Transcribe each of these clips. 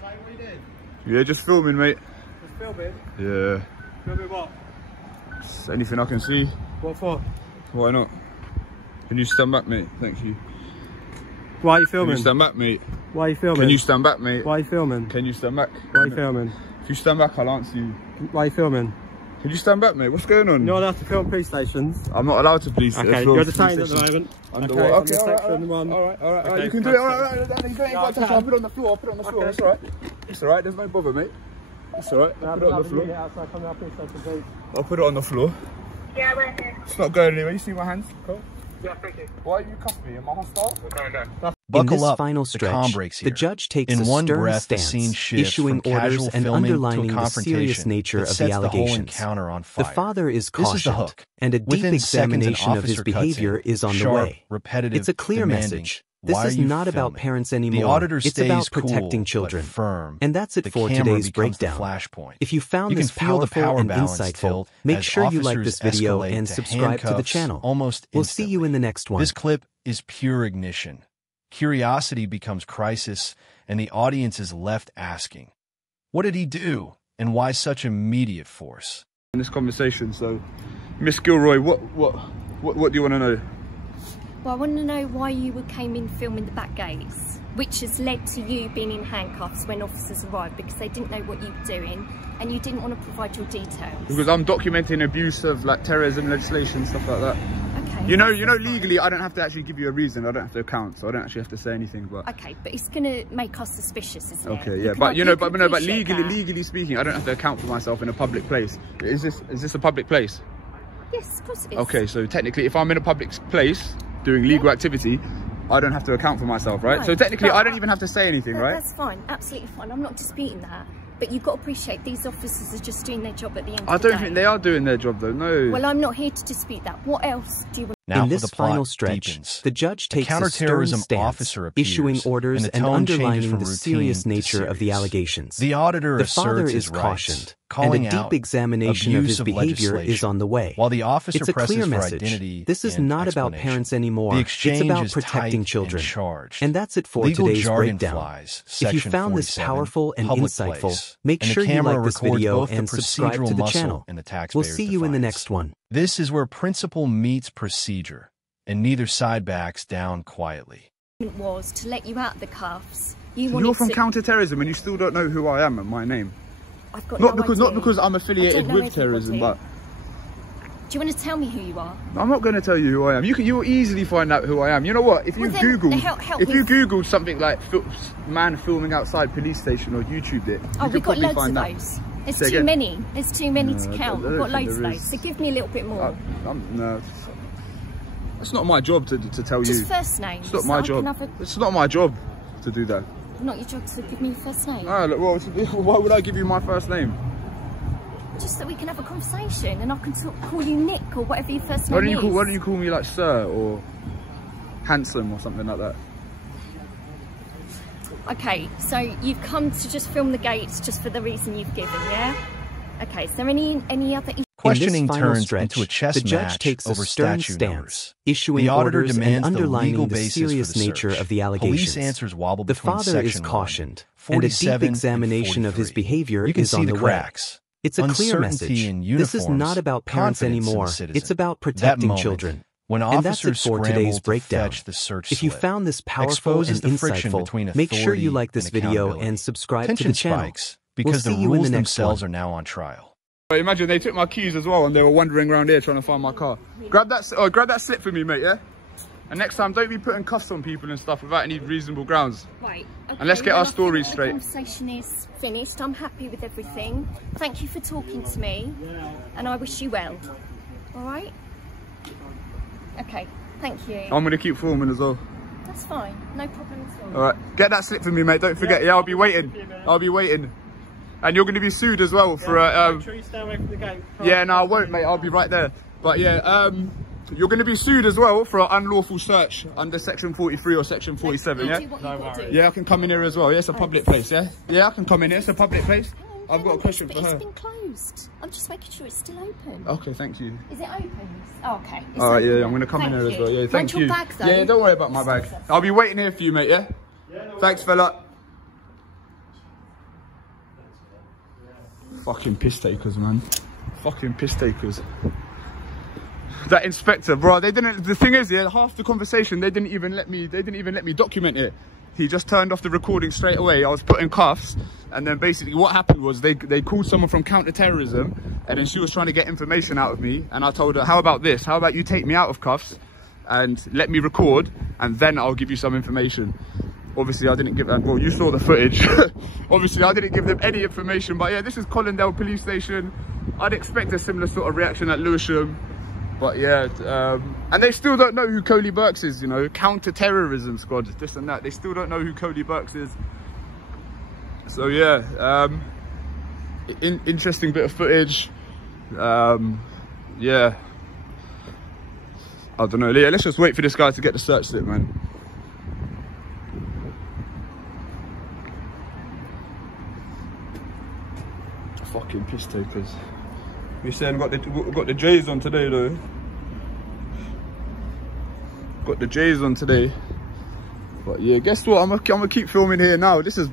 What are you doing? Yeah, just filming, mate. Just filming? Yeah. Filming what? Just anything I can see. What for? Why not? Can you stand back, mate? Thank you. Why are you filming? Can you stand back, mate? Why are you filming? Can you stand back, mate? Why are you filming? Can you stand back? Why are you filming? If you stand back, I'll answer you. Why are you filming? Can you stand back, mate? What's going on? You're not allowed to film police stations. I'm not allowed to police. Okay, you're detained at the moment. Okay, Okay, you can do it. All right. You don't got to touch. I'll put it on the floor. I'll put it on the floor. It's all right. It's all right. There's no bother, mate. It's all right. I'll put it on the floor. I'll put it on the floor. Yeah, we're here. It's not going anywhere. You see my hands? Cool. Yeah, thank you. Why are you cuffing me? Am I hostile? We're going down. In this final stretch, the judge takes a stern stance, issuing orders and underlining the serious nature of the allegations. The father is cautioned, and a deep examination of his behavior is on the way. It's a clear message. This is not about parents anymore. It's about protecting children. And that's it for today's breakdown. If you found this powerful and insightful, make sure you like this video and subscribe to the channel. We'll see you in the next one. This clip is pure ignition. Curiosity becomes crisis, and the audience is left asking, what did he do, and why such immediate force? In this conversation, so Miss Gilroy, what do you want to know? Well, I want to know why you came in filming the back gates, which has led to you being in handcuffs when officers arrived because they didn't know what you were doing and you didn't want to provide your details. Because I'm documenting abuse of like terrorism legislation, stuff like that. Okay. You know, legally, I don't have to actually give you a reason. I don't have to account, so I don't actually have to say anything. But okay, but it's going to make us suspicious, isn't it? Okay, yeah, but but legally speaking, I don't have to account for myself in a public place. Is this a public place? Yes, of course it is. Okay, so technically, if I'm in a public place doing legal activity, I don't have to account for myself, right? So technically, I don't even have to say anything, right? That's fine, absolutely fine. I'm not disputing that. But you've got to appreciate these officers are just doing their job at the end of the day. I don't think they are doing their job, though, no. Well, I'm not here to dispute that. What else do you want? Now in this final stretch, the judge takes a counterterrorism officer appears, issuing orders and underlining the serious nature of the allegations. The auditor the father is cautioned, and a deep examination of his behavior is on the way. While the officer it's a presses clear for message. identity This is not about parents anymore. The it's about protecting children. And that's it for today's breakdown. If you found this powerful and insightful, make sure you like this video and subscribe to the channel. We'll see you in the next one. This is where principle meets procedure, and neither side backs down quietly. Was to let you out of the cuffs. You're from counterterrorism and you still don't know who I am and my name. I've got not because I'm affiliated with terrorism, but do you want to tell me who you are? I'm not going to tell you who I am. You'll easily find out who I am. You know what? If you Googled something like man filming outside police station or YouTubed it, we've got loads of those. There's too many. There's too many to count. We've got loads of those. So give me a little bit more. No. It's not my job to tell you. Just first name. It's not my job. It's not my job to do that. Not your job to give me your first name? No, look, well, why would I give you my first name? Just so we can have a conversation and I can call you Nick or whatever your first name is. Why don't you call me like Sir or Handsome or something like that? Okay, so you've come to just film the gates just for the reason you've given, yeah? Okay, is there any other issues? Questioning turns into a chess match over statute numbers. The auditor demands the legal basis for the nature of the allegations. Police answers wobble the between father is cautioned, and a deep examination of his behavior is on the way. It's a clear message. This is not about parents anymore. It's about protecting children. When and that's it for today's breakdown. The search if you found this powerful and insightful, make sure you like this video and subscribe to the channel. Because the rules themselves are now on trial. Imagine they took my keys as well and they were wandering around here trying to find my car. Grab that slip for me, mate, yeah? And next time, don't be putting cuffs on people and stuff without any reasonable grounds. Right. Okay, and let's get our stories straight. The conversation is finished. I'm happy with everything. Thank you for talking to me and I wish you well. All right? Okay, thank you. I'm going to keep filming as well. That's fine. No problem at all. All right. Get that slip for me, mate. Don't forget. Yeah, I'll be waiting. I'll be waiting. And you're going to be sued as well for make sure you stay away from the gate. Yeah, no, I won't, mate. I'll be right there. But yeah, you're going to be sued as well for an unlawful search under section 43 or section 47. Yeah. No worries. Yeah, I can come in here as well. Yeah, it's a public place. Yeah. Yeah, I can come in here. It's a public place. I've got a question for her. It's been closed. I'm just making sure it's still open. Okay, thank you. Is it open? Oh, okay. All right, yeah, I'm going to come in here as well. Yeah, thank you. Your bag, though? Yeah, don't worry about my bag. I'll be waiting here for you, mate. Yeah. Thanks, fella. Fucking piss takers, man. Fucking piss takers. That inspector, bro, they didn't, the thing is, yeah, half the conversation, they didn't even let me document it. He just turned off the recording straight away. I was put in cuffs, and then basically what happened was they called someone from counter-terrorism, and then she was trying to get information out of me, and I told her, how about this? How about you take me out of cuffs and let me record, and then I'll give you some information. Obviously, I didn't give them, well, you saw the footage. Obviously, I didn't give them any information, but yeah, this is Colindale Police Station. I'd expect a similar sort of reaction at Lewisham. But yeah, and they still don't know who Coley Burks is, you know, counter-terrorism squad, this and that. They still don't know who Coley Burks is. So yeah, interesting bit of footage. Yeah, I don't know. Yeah, let's just wait for this guy to get the search slip, man. Fucking piss takers. We're saying got the J's on today though. Got the J's on today. But yeah, guess what? I'm gonna keep filming here now. This is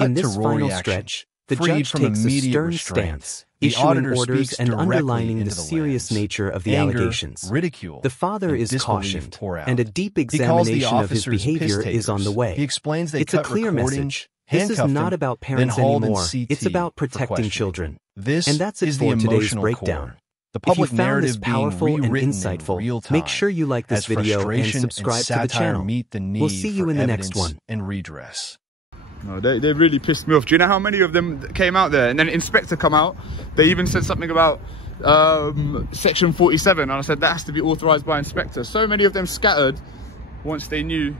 in this final stretch, the judge takes a stern stance, issuing orders and underlining the serious nature of the allegations. Ridicule, the father is cautioned, and a deep examination of his behavior is on the way. He explains it's a clear message. This is not about parents anymore. It's about protecting children. And that's it for today's breakdown. The public if you found this narrative powerful being and rewritten insightful, in real time, make sure you like this video and subscribe to the channel. We'll see you in the next one. And redress. No, they really pissed me off. Do you know how many of them came out there? And then inspector come out. They even said something about section 47, and I said that has to be authorized by inspector. So many of them scattered once they knew.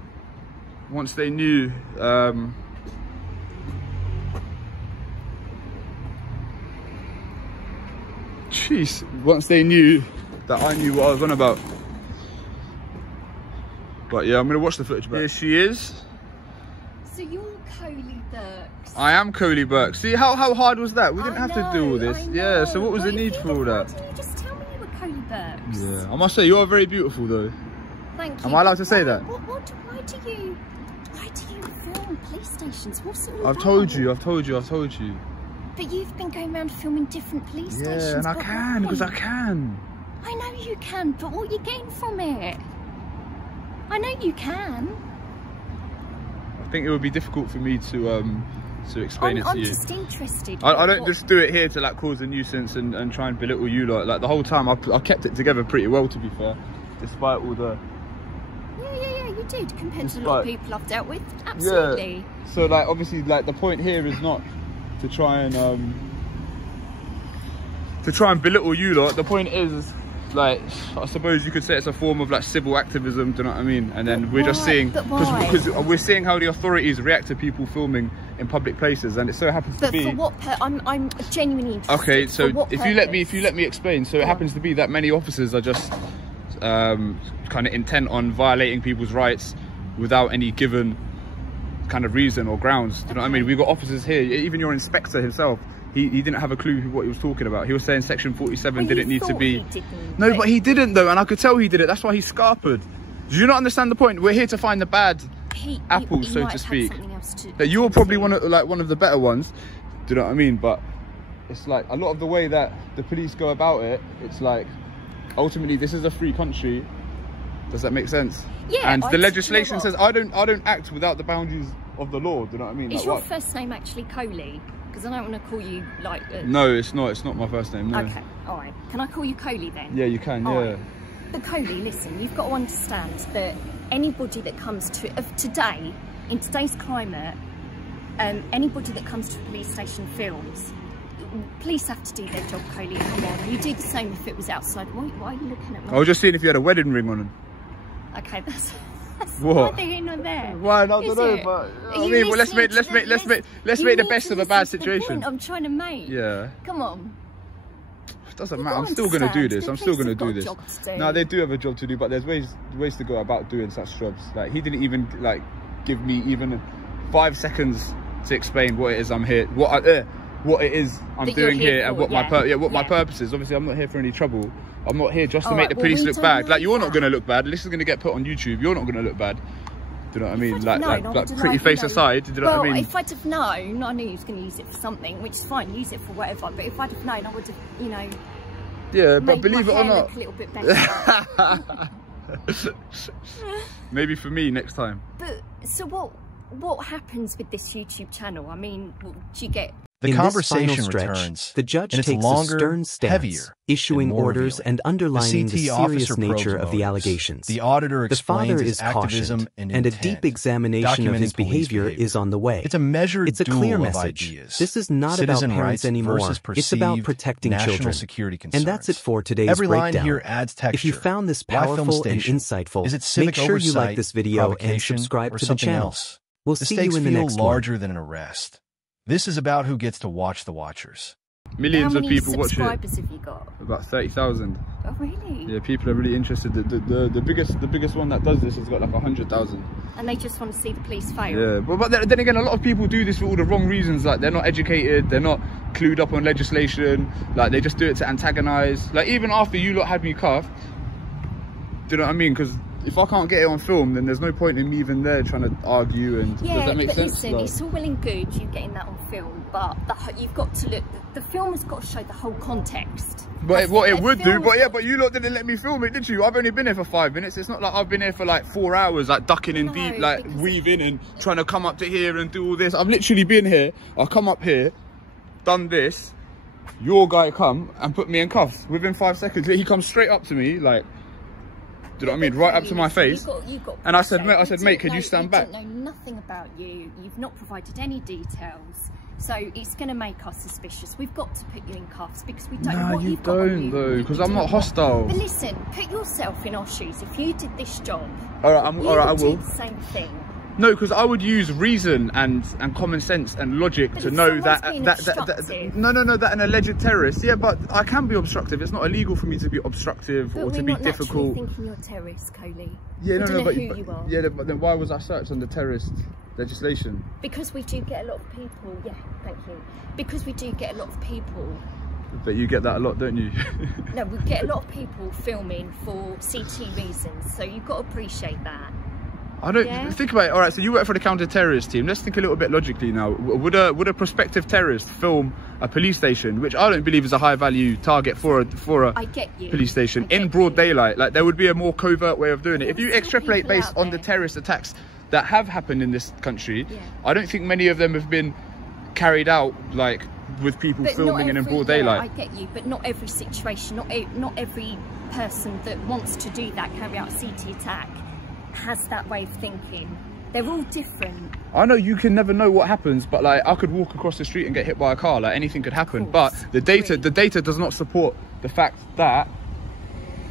Jeez, once they knew that I knew what I was on about. But yeah, I'm gonna watch the footage back. Here she is. So you're Coley Burks. I am Coley Burks. See how hard was that? We didn't have to do all this. Yeah, so what was the need for all that? Why didn't you just tell me you were Coley Burks? Yeah, I must say you are very beautiful though. Thank you. Am I allowed to say that? Why do you film police stations? What's it all I've about? told you. But you've been going around filming different police stations. Yeah, and I can, because I can. I know you can, but what are you getting from it? I know you can. I think it would be difficult for me to explain it to you. I'm just interested. I don't just do it here to like cause a nuisance and try and belittle you lot. Like the whole time I kept it together pretty well, to be fair, despite all the... Yeah, you did, compared to a lot of people I've dealt with. Absolutely. Yeah. So like obviously like the point here is not to try and belittle you lot. The point is, like, I suppose you could say it's a form of like civil activism, do you know what I mean? And then we're just seeing, because we're seeing how the authorities react to people filming in public places, and it so happens to be. But for what I'm genuinely interested. Okay, so if you let me explain. So it happens to be that many officers are just kind of intent on violating people's rights without any given kind of reason or grounds. Do you know what I mean? We've got officers here, even your inspector himself, he didn't have a clue what he was talking about. He was saying section 47 didn't need to be... No, but he didn't though, and I could tell he did it. That's why he scarpered. Do you not understand the point? We're here to find the bad apples, so to speak. That you're probably one of the better ones. Do you know what I mean? But it's like a lot of the way that the police go about it, it's like ultimately this is a free country. Does that make sense? Yeah. And the legislation says I don't act without the boundaries of the law. Do you know what I mean? Is your first name actually Coley? Because I don't want to call you like... No, it's not. It's not my first name, no. Okay, all right. Can I call you Coley then? Yeah, you can, yeah. Right. But Coley, listen, you've got to understand that anybody that comes to... today, in today's climate, anybody that comes to a police station films, police have to do their job, Coley. Come on, you do the same if it was outside. Why are you looking at me? I was just seeing if you had a wedding ring on. Okay, that's what? Why are you not there? Why? I don't know, but I mean, well, let's make the best of a bad situation. I'm trying to make. Yeah. Come on. It doesn't matter. I'm still going to do this. I'm still going to do this. No, they do have a job to do, but there's ways to go about doing such jobs. Like he didn't even like give me even 5 seconds to explain what it is I'm here. What it is I'm doing here and what my purpose is. Obviously, I'm not here for any trouble. I'm not here just to make the police look bad. Like, you're not going to look bad. This is going to get put on YouTube. You're not going to look bad. Do you know what I mean? Like pretty face aside, do you know what I mean? If I'd have known, I knew he was going to use it for something, which is fine, use it for whatever. But if I'd have known, I would have, you know. Yeah, but believe it or not, look a little bit better. Maybe for me next time. But so what happens with this YouTube channel? I mean, do you get? The conversation returns. The judge takes takes longer, a stern stance, heavier, issuing orders revealing. and underlining the serious nature of the motives. allegations. The auditor The father explains is his activism cautioned, and a deep examination of his behavior is on the way. It's a measured It's a clear duel of message. ideas. This is not Citizen about rights parents anymore. versus It's about perceived protecting national children. security concerns. And that's it for today's Every line breakdown. here adds texture. If you found this Why film powerful and station? insightful, Is it civic make sure you oversight, like this video and provocation, subscribe or to the something channel. else? We'll The see stakes you in the feel next larger one. than an arrest. This is about who gets to watch the watchers. Millions of people watch it. How many subscribers have you got? About 30,000. Oh really? Yeah, people are really interested. The biggest one that does this has got like 100,000. And they just want to see the police fail. Yeah, but then again, a lot of people do this for all the wrong reasons. Like they're not educated, they're not clued up on legislation. Like they just do it to antagonize. Like even after you lot had me cuffed, do you know what I mean? Because if I can't get it on film, then there's no point in me even there trying to argue. And yeah, does that make but sense? listen, it's all well and good you getting that on film, but you've got to look. The film has got to show the whole context. But what it would do, but you lot didn't let me film it, did you? I've only been here for 5 minutes. It's not like I've been here for like 4 hours, like ducking in deep, like weaving and trying to come up to here and do all this. I've literally been here. I come up here, done this. Your guy come and put me in cuffs within 5 seconds. He comes straight up to me, like, do you know what I mean? Right up to my face. And I said, mate, could you stand back? We don't know nothing about you. You've not provided any details. So it's going to make us suspicious. We've got to put you in cuffs because we don't know what you've got on you. No, you don't though, because I'm not hostile. But listen, put yourself in our shoes. If you did this job, all right, I will. Do the same thing. No, because I would use reason and common sense and logic to know that that an alleged terrorist. Yeah, but I can be obstructive. It's not illegal for me to be obstructive or to be difficult. But we're not thinking you're a terrorist, Coley. Yeah, but you are. Yeah, but then why was I searched under terrorist legislation? Because we do get a lot of people. Yeah, thank you. Because we do get a lot of people. But you get that a lot, don't you? No, we get a lot of people filming for CT reasons, so you've got to appreciate that. I don't think about it. All right, so you work for the counter-terrorist team. Let's think a little bit logically now. Would a prospective terrorist film a police station, which I don't believe is a high-value target for a police station, in broad daylight? Like there would be a more covert way of doing it. If you extrapolate based on the terrorist attacks that have happened in this country, I don't think many of them have been carried out like with people filming in broad daylight. I get you, but not every situation, not every person that wants to do that, carry out a CT attack, has that way of thinking. They're all different. I know you can never know what happens, but like I could walk across the street and get hit by a car, like anything could happen. But the data does not support the fact that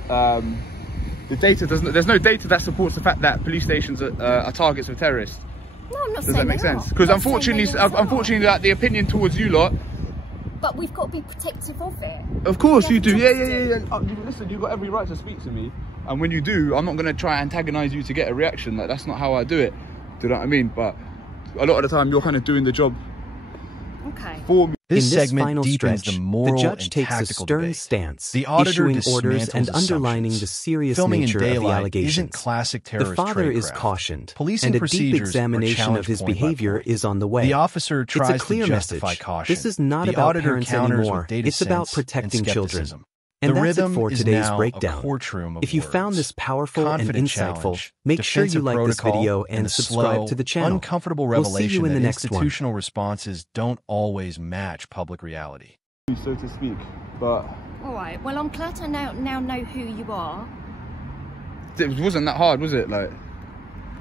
there's no data that supports the fact that police stations are targets of terrorists. No, I'm not saying does that make sense? Because unfortunately like the opinion towards you lot. But we've got to be protective of it. Of course you do. Yeah. Listen, you've got every right to speak to me. And when you do, I'm not going to try and antagonize you to get a reaction. Like that's not how I do it. Do you know what I mean? But a lot of the time, you're kind of doing the job for me. This segment deepens the moral the judge and takes a tactical stern debate. stance, The auditor issuing orders and dismantles underlining the assumptions. serious Filming nature in of the daylight allegations. isn't classic terrorist The father is tradecraft. cautioned, Policing and a deep procedures examination are of his challenged point by behavior point. is on the way. The officer tries it's a clear to justify message. caution. This is not The about auditor parents counters anymore. with data It's about sense and protecting children. skepticism. And the that's it rhythm for is today's now breakdown. a courtroom of If you words. found this powerful and Confident insightful, challenge, make sure you defensive like this protocol, video and subscribe slow, to the channel. Uncomfortable We'll revelation see you in the that next one. institutional responses don't always match public reality. So to speak, but All right. Well, I'm glad I now know who you are. it wasn't that hard, was it? Like,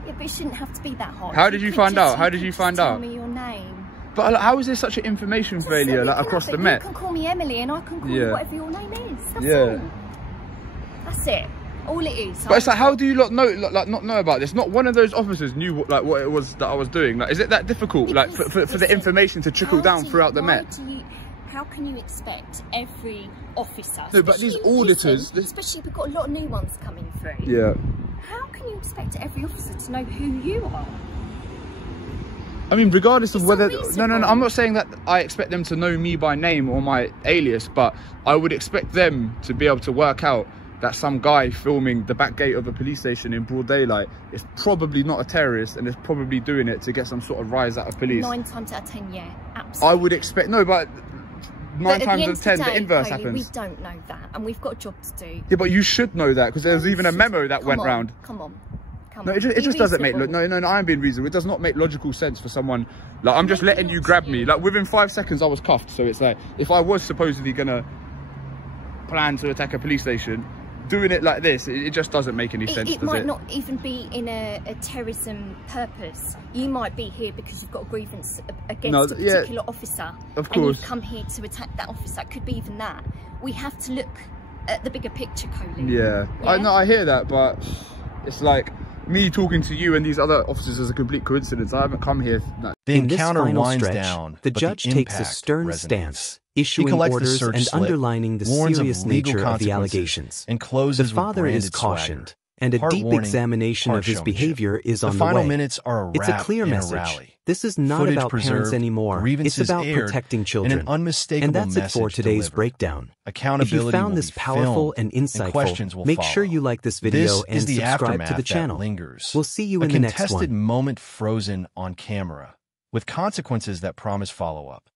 Yeah, but it shouldn't have to be that hard. how did you find out? How did you find out? Tell me your name. But like, how is there such an information failure like across the Met? You can call me Emily, and I can call you whatever your name is. That's all. That's it. All it is. But it's like, how do you not know about this? Not one of those officers knew what it was that I was doing. Like, is it that difficult? Like, for the information to trickle down throughout the Met? How can you expect every officer? No, but these auditors, especially we've got a lot of new ones coming through. Yeah. How can you expect every officer to know who you are? I mean, regardless of whether... unreasonable. No, I'm not saying that I expect them to know me by name or my alias, but I would expect them to be able to work out that some guy filming the back gate of a police station in broad daylight is probably not a terrorist and is probably doing it to get some sort of rise out of police. 9 times out of 10, yeah, absolutely. I would expect, no, but 9 times out of 10, the inverse happens. We don't know that, and we've got a job to do. Yeah, but you should know that, because there's even a memo that went round. Come on. No, it just doesn't make, no, I'm being reasonable. It does not make logical sense for someone, like, I'm just letting you grab me. Like, within 5 seconds, I was cuffed. So it's like, if I was supposedly gonna plan to attack a police station, doing it like this, it just doesn't make any sense, it might not even be in a terrorism purpose. You might be here because you've got a grievance against a particular officer. Of course. And you've come here to attack that officer. It could be even that. We have to look at the bigger picture, Coley. Yeah? I hear that, but it's like, me talking to you and these other officers is a complete coincidence. I haven't come here. No. The encounter winds down, the judge takes a stern stance, issuing orders and underlining the serious nature of the allegations. And closes the father is cautioned, and a deep examination of his behavior is on the way. The final minutes are a it's a clear message. This is not about parents anymore. It's about protecting children. And that's it for today's breakdown. If you found this powerful and insightful, make sure you like this video and subscribe to the channel. We'll see you in the next one. A contested moment frozen on camera, with consequences that promise follow-up.